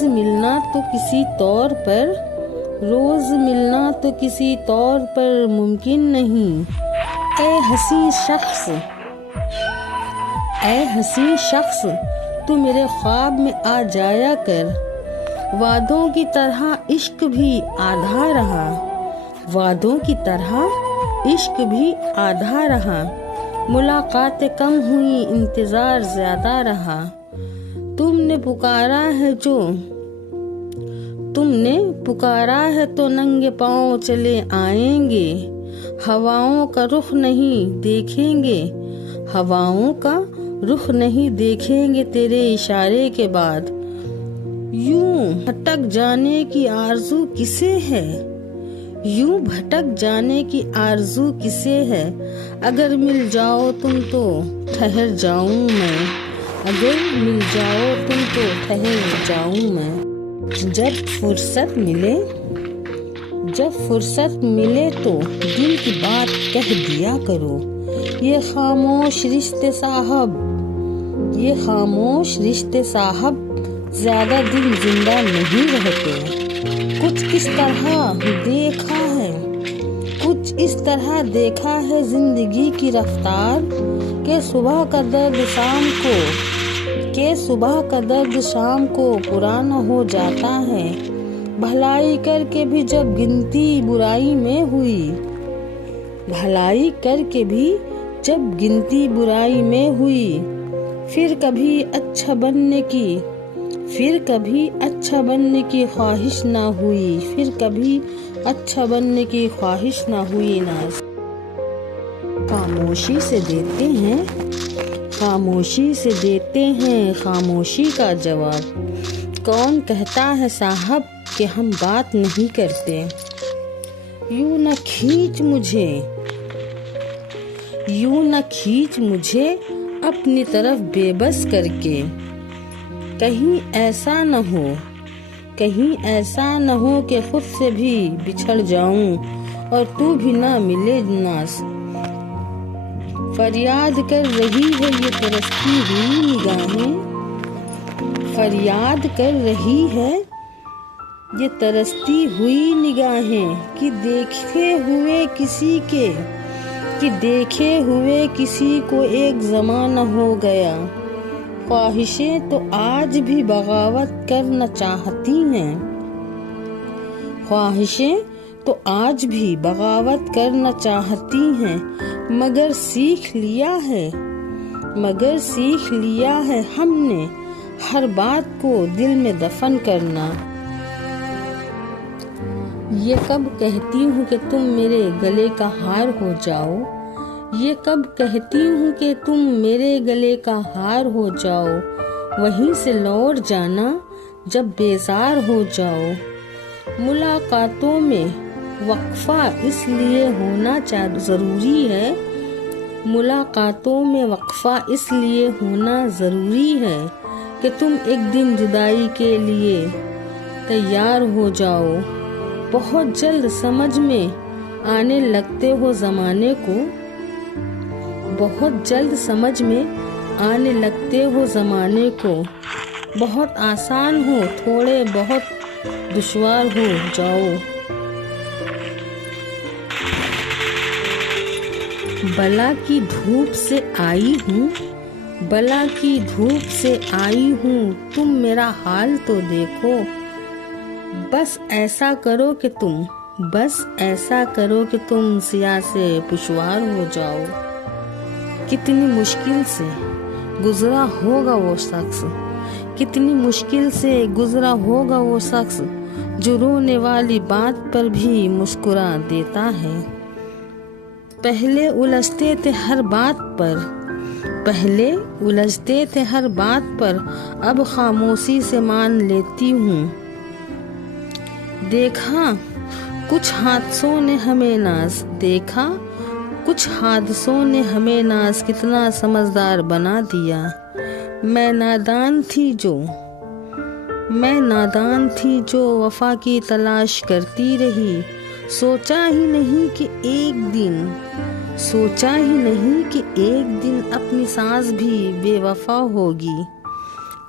रोज मिलना तो किसी तौर पर, रोज मिलना तो किसी तौर पर मुमकिन नहीं। ऐ हसी शख्स, ऐ हसी शख्स, तू मेरे ख्वाब में आ जाया कर। वादों की तरह इश्क भी आधा रहा, वादों की तरह इश्क भी आधा रहा। मुलाकातें कम हुई, इंतजार ज्यादा रहा। तुमने पुकारा है जो, तुमने पुकारा है तो नंगे पांव चले आएंगे। हवाओं का रुख नहीं देखेंगे, हवाओं का रुख नहीं देखेंगे तेरे इशारे के बाद। यूं भटक जाने की आरज़ू किसे है, यूं भटक जाने की आरज़ू किसे है। अगर मिल जाओ तुम तो ठहर जाऊं मैं, अगर मिल जाओ तुम तो ठहर जाऊं मैं। जब फुर्सत मिले, जब फुर्सत मिले तो दिल की बात कह दिया करो। ये खामोश रिश्ते साहब, ये खामोश रिश्ते साहब ज्यादा दिन जिंदा नहीं रहते। कुछ इस तरह देखा है, कुछ इस तरह देखा है जिंदगी की रफ्तार के सुबह का दर्द शाम को, के सुबह का दर्द शाम को पुराना हो जाता है। भलाई करके भी जब गिनती बुराई में हुई, भलाई करके भी जब गिनती बुराई में हुई। फिर कभी अच्छा बनने की, फिर कभी अच्छा बनने की ख्वाहिश ना हुई, फिर कभी अच्छा बनने की ख्वाहिश ना हुई। नाज खामोशी से देते हैं, खामोशी से देते हैं खामोशी का जवाब। कौन कहता है साहब कि हम बात नहीं करते। यूं न खींच मुझे, यूं न खींच मुझे अपनी तरफ बेबस करके। कहीं ऐसा न हो, कहीं ऐसा न हो कि खुद से भी बिछड़ जाऊं और तू भी ना मिले नास। फरियाद कर रही है ये तरसती हुई निगाहें, फरियाद कर रही है ये तरसती हुई निगाहें। कि देखे हुए किसी के, कि देखे हुए किसी को एक ज़माना हो गया। ख्वाहिशें तो आज भी बगावत करना चाहती हैं, ख्वाहिशें तो आज भी बगावत करना चाहती हैं। मगर सीख लिया है, मगर सीख लिया है हमने हर बात को दिल में दफन करना। ये कब कहती हूँ कि तुम मेरे गले का हार हो जाओ, ये कब कहती हूँ कि तुम मेरे गले का हार हो जाओ। वहीं से लौट जाना जब बेजार हो जाओ। मुलाकातों में वक्फा इसलिए होना ज़रूरी है, मुलाकातों में वक्फा इसलिए होना ज़रूरी है कि तुम एक दिन जुदाई के लिए तैयार हो जाओ। बहुत जल्द समझ में आने लगते हो ज़माने को, बहुत जल्द समझ में आने लगते हो ज़माने को। बहुत आसान हो थोड़े बहुत दुश्वार हो जाओ। बला की धूप से आई हूँ, बला की धूप से आई हूँ, तुम मेरा हाल तो देखो। बस ऐसा करो कि तुम, बस ऐसा करो कि तुम सियाह से पुशवार हो जाओ। कितनी मुश्किल से गुजरा होगा वो शख्स, कितनी मुश्किल से गुजरा होगा वो शख्स जो रोने वाली बात पर भी मुस्कुरा देता है। पहले उलझते थे हर बात पर, पहले उलझते थे हर बात पर, अब खामोशी से मान लेती हूँ। देखा कुछ हादसों ने हमें नाज, देखा कुछ हादसों ने हमें नाज कितना समझदार बना दिया। मैं नादान थी जो, मैं नादान थी जो वफा की तलाश करती रही। सोचा ही नहीं कि एक दिन, सोचा ही नहीं कि एक दिन अपनी सांस भी बेवफा होगी।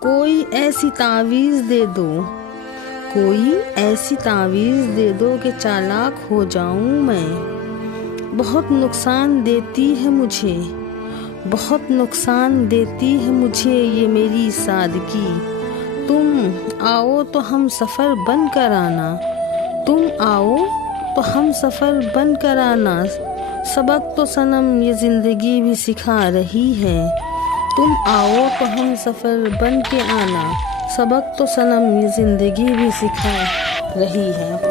कोई ऐसी तावीज़ दे दो, कोई ऐसी तावीज़ दे दो कि चालाक हो जाऊं मैं। बहुत नुकसान देती है मुझे, बहुत नुकसान देती है मुझे ये मेरी सादगी। तुम आओ तो हम सफ़र बन कर आना, तुम आओ तो हम सफ़र बन कर आना। सबक तो सनम ये ज़िंदगी भी सिखा रही है, तुम आओ तो हम सफ़र बन के आना। सबक तो सनम ये ज़िंदगी भी सिखा रही है।